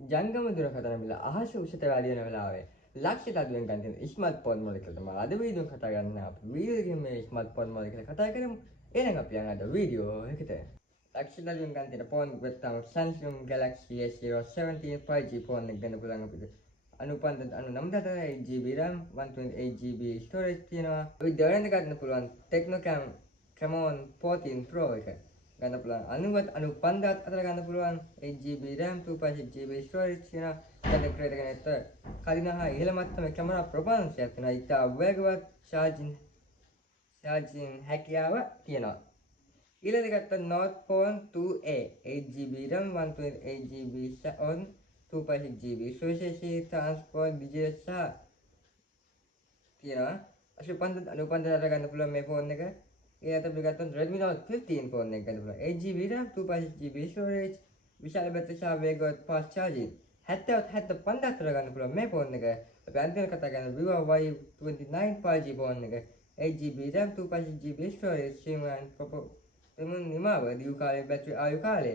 ජංගම දුරකථන මිල අහස උසට වැඩි වෙන වෙලාවේ ලක්ෂ තත්වෙන් ගන්න තියෙන ස්මාර්ට්ෆෝන් වල කියලා තමයි අද වීඩියෝ කතා කරන්න අපි වීඩියෝ එකකින් මේ ස්මාර්ට්ෆෝන් වල කියලා කතා කරමු. එහෙනම් අපි යන අද වීඩියෝ එකට. ලක්ෂ තත්වෙන් ගන්න තියෙන ෆෝන් වෙත්තම Samsung Galaxy S017 5G phone එක ගන්න පුළුවන් අපිට. 8GB RAM 128GB storage තියෙනවා. ඔය දෙවෙනි ගන්න පුළුවන් Tecnocam Camon 14 Pro එක. ගන්න පුළුවන් 95 අතර ගන්න පුළුවන් 8GB RAM 256GB storage තියෙනවා. දැන් ක්‍රේට් එක නැත්ත කලින් හා ඉහළ මට්ටමේ කැමරා ප්‍රබන්ධයක් තියෙනවා. ඉතා වේගවත් charging හැකියාව තියෙනවා. ඊළඟට ගත්ත Note Phone 2A 8GB RAM 128GB on 256GB සුවිශේෂී transport digital තියෙනවා. 85 අතර ගන්න පුළුවන් මේ ෆෝන් එක. ඒ අතර අපි ගත්තොත් Redmi Note 15 ෆෝන් එක ගන්න පුළුවන් 8GB RAM 256GB storage විශාල බැටරි සහ වේගවත් fast charging 70 අතර ගන්න පුළුවන් මේ ෆෝන් එක. අපි අන්තිමට කතා කරන Vivo Y29 5G ෆෝන් එක 8GB RAM 256GB storage ශ්‍රීමාන් ප්‍රොපෝ නිමාව දියු කාලේ බැටරි ආයු කාලය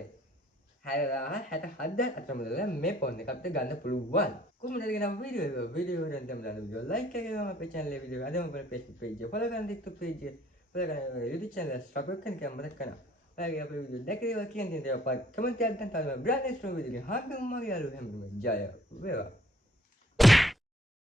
60000 අතර මුදල මේ ෆෝන් එක අපිට ගන්න පුළුවන්. කොහොමද කියන වීඩියෝ එකට දැන් වීඩියෝ ලයික් කරගන්න අපේ channel එක වීඩියෝ අදම අපේ Facebook page එක follow කරන්න TikTok page එක follow කරන්න YouTube channel එක subscribe කරන්න මතක කරන්න. ඔයාලගේ අපේ වීඩියෝ දැකලා කියන දේ අපට කමෙන්ට් එකක් දාන්න තමයි brand new video එක හම්බෙමු මගේ යාළුවෝ හැමෝම ජය වේවා.